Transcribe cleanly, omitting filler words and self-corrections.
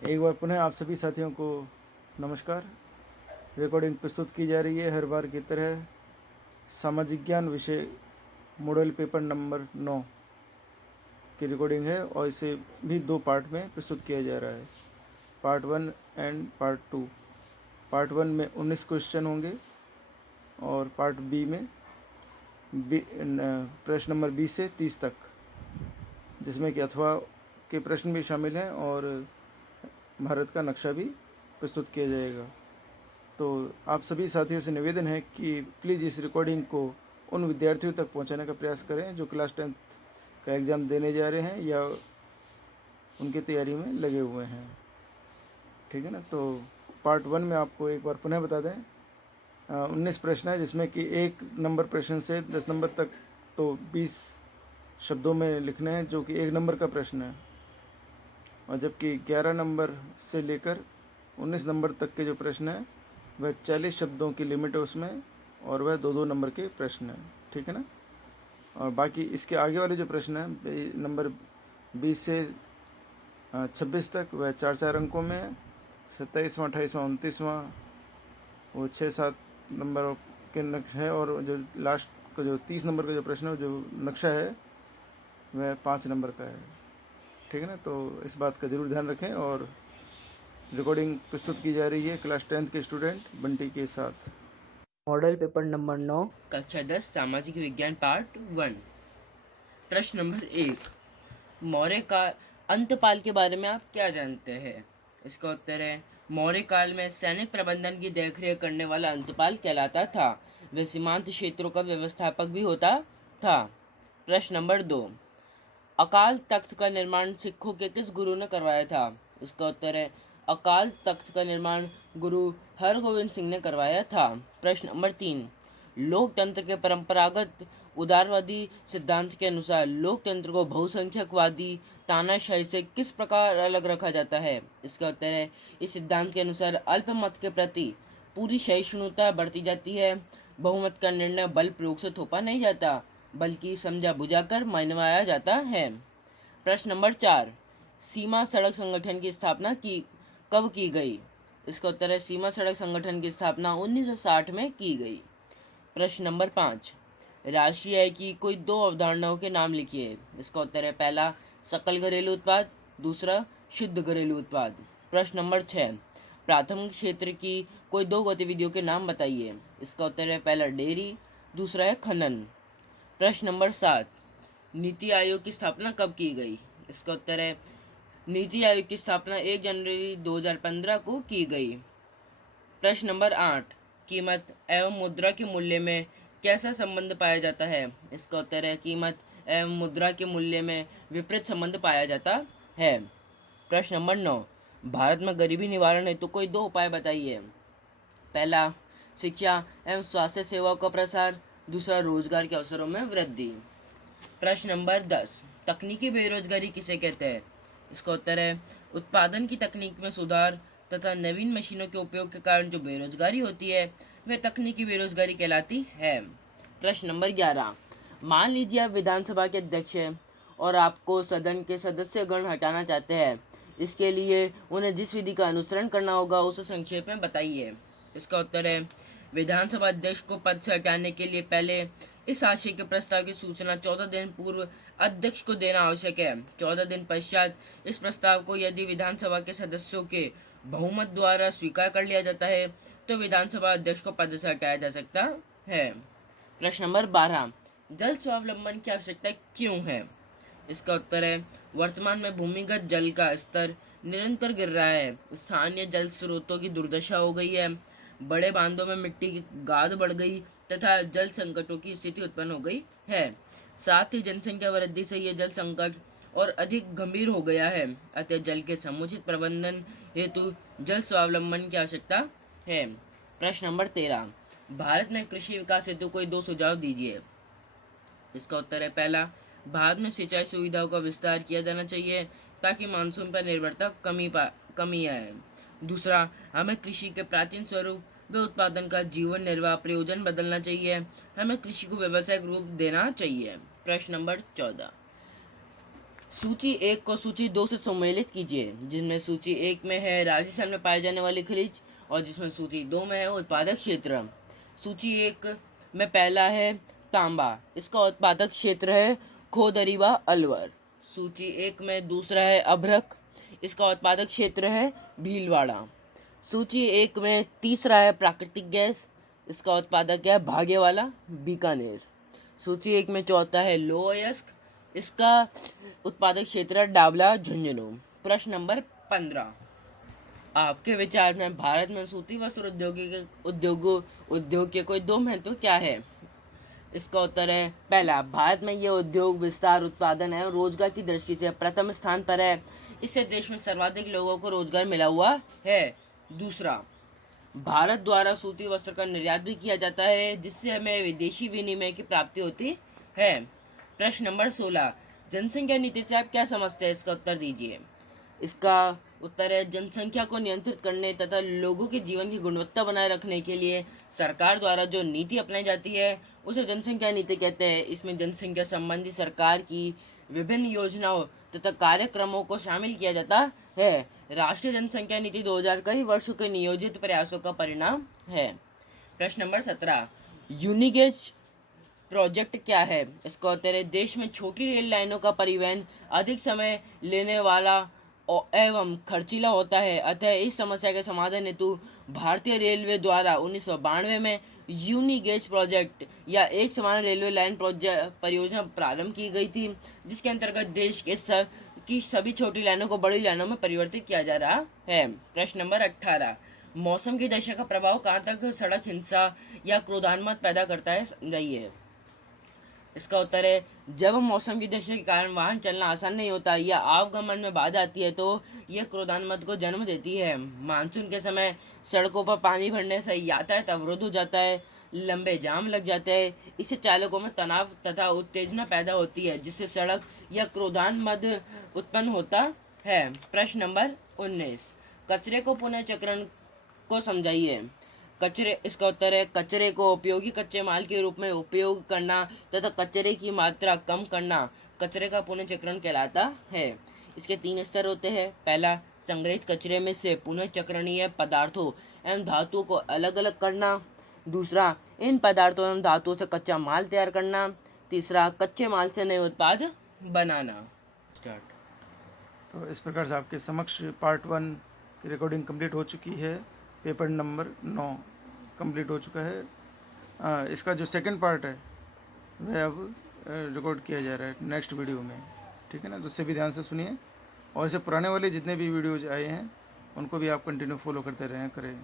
एक बार पुनः आप सभी साथियों को नमस्कार। रिकॉर्डिंग प्रस्तुत की जा रही है हर बार की तरह सामाजिक ज्ञान विषय मॉडल पेपर नंबर 9 की रिकॉर्डिंग है और इसे भी 2 पार्ट में प्रस्तुत किया जा रहा है, पार्ट 1 एंड पार्ट 2। पार्ट 1 में 19 क्वेश्चन होंगे और पार्ट बी में प्रश्न नंबर 20 से 30 तक, जिसमें कि अथवा के प्रश्न भी शामिल हैं और भारत का नक्शा भी प्रस्तुत किया जाएगा। तो आप सभी साथियों से निवेदन है कि प्लीज़ इस रिकॉर्डिंग को उन विद्यार्थियों तक पहुंचाने का प्रयास करें जो क्लास 10th का एग्ज़ाम देने जा रहे हैं या उनकी तैयारी में लगे हुए हैं। ठीक है ना। तो पार्ट 1 में आपको एक बार पुनः बता दें, 19 प्रश्न है, जिसमें कि 1 नंबर प्रश्न से 10 नंबर तक तो 20 शब्दों में लिखने हैं, जो कि 1 नंबर का प्रश्न है, और जबकि 11 नंबर से लेकर 19 नंबर तक के जो प्रश्न हैं वह 40 शब्दों की लिमिट है उसमें, और वह 2-2 नंबर के प्रश्न हैं। ठीक है ना। और बाकी इसके आगे वाले जो प्रश्न हैं नंबर 20 से 26 तक वह 4-4 अंकों में है। 27वां, 28वां, 29वां वो 6-7 नंबर के नक्शे है, और जो लास्ट का जो 30 नंबर का जो प्रश्न है, जो नक्शा है, वह 5 नंबर का है। ठीक है ना। तो इस बात का ज़रूर ध्यान रखें। और रिकॉर्डिंग प्रस्तुत की जा रही है क्लास 10th के स्टूडेंट बंटी के साथ। मॉडल पेपर नंबर 9 कक्षा 10 सामाजिक विज्ञान पार्ट 1। प्रश्न नंबर 1, मौर्य काल अंतपाल के बारे में आप क्या जानते हैं? इसका उत्तर है, मौर्य काल में सैनिक प्रबंधन की देखरेख करने वाला अंतपाल कहलाता था। वह सीमांत क्षेत्रों का व्यवस्थापक भी होता था। प्रश्न नंबर 2, अकाल तख्त का निर्माण सिखों के किस गुरु ने करवाया था? इसका उत्तर है, अकाल तख्त का निर्माण गुरु हरगोविंद सिंह ने करवाया था। प्रश्न नंबर 3, लोकतंत्र के परंपरागत उदारवादी सिद्धांत के अनुसार लोकतंत्र को बहुसंख्यकवादी तानाशाही से किस प्रकार अलग रखा जाता है? इसका उत्तर है, इस सिद्धांत के अनुसार अल्पमत के प्रति पूरी सहिष्णुता बरती जाती है। बहुमत का निर्णय बल प्रयोग से थोपा नहीं जाता, बल्कि समझा बुझाकर मनवाया जाता है। प्रश्न नंबर 4, सीमा सड़क संगठन की स्थापना कब की गई? इसका उत्तर है, सीमा सड़क संगठन की स्थापना 1960 में की गई। प्रश्न नंबर 5, राष्ट्रीय आय की कोई 2 अवधारणाओं के नाम लिखिए। इसका उत्तर है, पहला सकल घरेलू उत्पाद, दूसरा शुद्ध घरेलू उत्पाद। प्रश्न नंबर 6, प्राथमिक क्षेत्र की कोई 2 गतिविधियों के नाम बताइए। इसका उत्तर है, पहला डेयरी, दूसरा है खनन। प्रश्न नंबर 7, नीति आयोग की स्थापना कब की गई? इसका उत्तर है, नीति आयोग की स्थापना 1 जनवरी 2015 को की गई। प्रश्न नंबर 8, कीमत एवं मुद्रा के मूल्य में कैसा संबंध पाया जाता है? इसका उत्तर है, कीमत एवं मुद्रा के मूल्य में विपरीत संबंध पाया जाता है। प्रश्न नंबर 9, भारत में गरीबी निवारण हेतु कोई 2 उपाय बताइए। पहला शिक्षा एवं स्वास्थ्य सेवाओं का प्रसार, दूसरा रोजगार के अवसरों में वृद्धि। प्रश्न नंबर 10, तकनीकी बेरोजगारी किसे कहते हैं? इसका उत्तर है, उत्पादन की तकनीक में सुधार तथा नवीन मशीनों के उपयोग के कारण जो बेरोजगारी होती है वह तकनीकी बेरोजगारी कहलाती है। प्रश्न नंबर 11, मान लीजिए आप विधानसभा के अध्यक्ष हैं और आपको सदन के सदस्यगण हटाना चाहते हैं। इसके लिए उन्हें जिस विधि का अनुसरण करना होगा उसे संक्षेप में बताइए। इसका उत्तर है, विधानसभा अध्यक्ष को पद से हटाने के लिए पहले इस आशय के प्रस्ताव की सूचना 14 दिन पूर्व अध्यक्ष को देना आवश्यक है। 14 दिन पश्चात इस प्रस्ताव को यदि विधानसभा के सदस्यों के बहुमत द्वारा स्वीकार कर लिया जाता है तो विधानसभा अध्यक्ष को पद से हटाया जा सकता है। प्रश्न नंबर 12, जल स्वावलंबन की आवश्यकता क्यों है? इसका उत्तर है, वर्तमान में भूमिगत जल का स्तर निरंतर गिर रहा है। स्थानीय जल स्रोतों की दुर्दशा हो गई है। बड़े बांधों में मिट्टी की गाद बढ़ गई तथा जल संकटों की स्थिति उत्पन्न हो गई है। साथ ही जनसंख्या वृद्धि से यह जल संकट और अधिक गंभीर हो गया है। अतः जल के समुचित प्रबंधन हेतु जल स्वावलंबन की आवश्यकता है। प्रश्न नंबर 13, भारत में कृषि विकास हेतु कोई 2 सुझाव दीजिए। इसका उत्तर है, पहला, भारत में सिंचाई सुविधाओं का विस्तार किया जाना चाहिए ताकि मानसून पर निर्भरता कमी आए। दूसरा, हमें कृषि के प्राचीन स्वरूप व उत्पादन का जीवन निर्वाह प्रयोजन बदलना चाहिए। हमें कृषि को व्यावसायिक रूप देना चाहिए। प्रश्न नंबर 14, सूची 1 को सूची 2 से सम्मिलित कीजिए, जिनमें सूची 1 में है राजस्थान में पाए जाने वाली खनिज और जिसमें सूची 2 में है उत्पादक क्षेत्र। सूची 1 में पहला है तांबा, इसका उत्पादक क्षेत्र है खोदरीबा अलवर। सूची 1 में दूसरा है अभ्रक, इसका उत्पादक क्षेत्र है भीलवाड़ा। सूची 1 में तीसरा है प्राकृतिक गैस, इसका उत्पादक है भागेवाला बीकानेर। सूची 1 में चौथा है लौह अयस्क, इसका उत्पादक क्षेत्र है डावला झुंझुनू। प्रश्न नंबर 15, आपके विचार में भारत में सूती वस्त्र उद्योग के कोई दो महत्व क्या है? इसका उत्तर है पहला, भारत में यह उद्योग विस्तार, उत्पादन एवं रोजगार की दृष्टि से प्रथम स्थान पर है। इससे देश में सर्वाधिक लोगों को रोजगार मिला हुआ है। दूसरा, भारत द्वारा सूती वस्त्र का निर्यात भी किया जाता है, जिससे हमें विदेशी विनिमय की प्राप्ति होती है। प्रश्न नंबर 16, जनसंख्या नीति से आप क्या समझते हैं? इसका उत्तर दीजिए। इसका उत्तर है जनसंख्या को नियंत्रित करने तथा लोगों के जीवन की गुणवत्ता बनाए रखने के लिए सरकार द्वारा जो नीति अपनाई जाती है उसे जनसंख्या नीति कहते हैं। इसमें जनसंख्या संबंधी सरकार की विभिन्न योजनाओं तथा कार्यक्रमों को शामिल किया जाता है। राष्ट्रीय जनसंख्या नीति 2000 कई वर्षों के नियोजित प्रयासों का परिणाम है। प्रश्न नंबर 17, यूनिगेज प्रोजेक्ट क्या है? इसका उत्तर है देश में छोटी रेल लाइनों का परिवहन अधिक समय लेने वाला एवं खर्चीला होता है। अतः इस समस्या के समाधान हेतु भारतीय रेलवे द्वारा 1992 में यूनिगेज प्रोजेक्ट या एक समान रेलवे लाइन परियोजना प्रारंभ की गई थी, जिसके अंतर्गत देश की सभी छोटी लाइनों को बड़ी लाइनों में परिवर्तित किया जा रहा है। प्रश्न नंबर 18, मौसम की दशा का प्रभाव कहाँ तक सड़क हिंसा या क्रोधान्मत पैदा करता है? समझाइए। इसका उत्तर है जब मौसम की दशा के कारण वाहन चलना आसान नहीं होता या आवागमन में बाधा आती है तो यह क्रोधान्मत को जन्म देती है। मानसून के समय सड़कों पर पानी भरने से यातायात अवरुद्ध हो जाता है, लंबे जाम लग जाते हैं। इससे चालकों में तनाव तथा उत्तेजना पैदा होती है, जिससे सड़क या क्रोधान्मत उत्पन्न होता है। प्रश्न नंबर 19, कचरे को पुनः चक्रण को समझाइए। इसका उत्तर है कचरे को उपयोगी कच्चे माल के रूप में उपयोग करना तथा कचरे की मात्रा कम करना कचरे का पुनर्चक्रण कहलाता है। इसके 3 स्तर होते हैं। पहला, संग्रहित कचरे में से पुनर्चक्रणीय पदार्थों एवं धातुओं को अलग अलग करना। दूसरा, इन पदार्थों एवं धातुओं से कच्चा माल तैयार करना। तीसरा, कच्चे माल से नए उत्पाद बनाना। स्टार्ट। तो इस प्रकार से आपके समक्ष पार्ट 1 की रिकॉर्डिंग कंप्लीट हो चुकी है। पेपर नंबर 9 कंप्लीट हो चुका है। इसका जो सेकंड पार्ट है वह अब रिकॉर्ड किया जा रहा है नेक्स्ट वीडियो में, ठीक है ना। तो उससे भी ध्यान से सुनिए और इससे पुराने वाले जितने भी वीडियोज आए हैं उनको भी आप कंटिन्यू फॉलो करते रहें करें।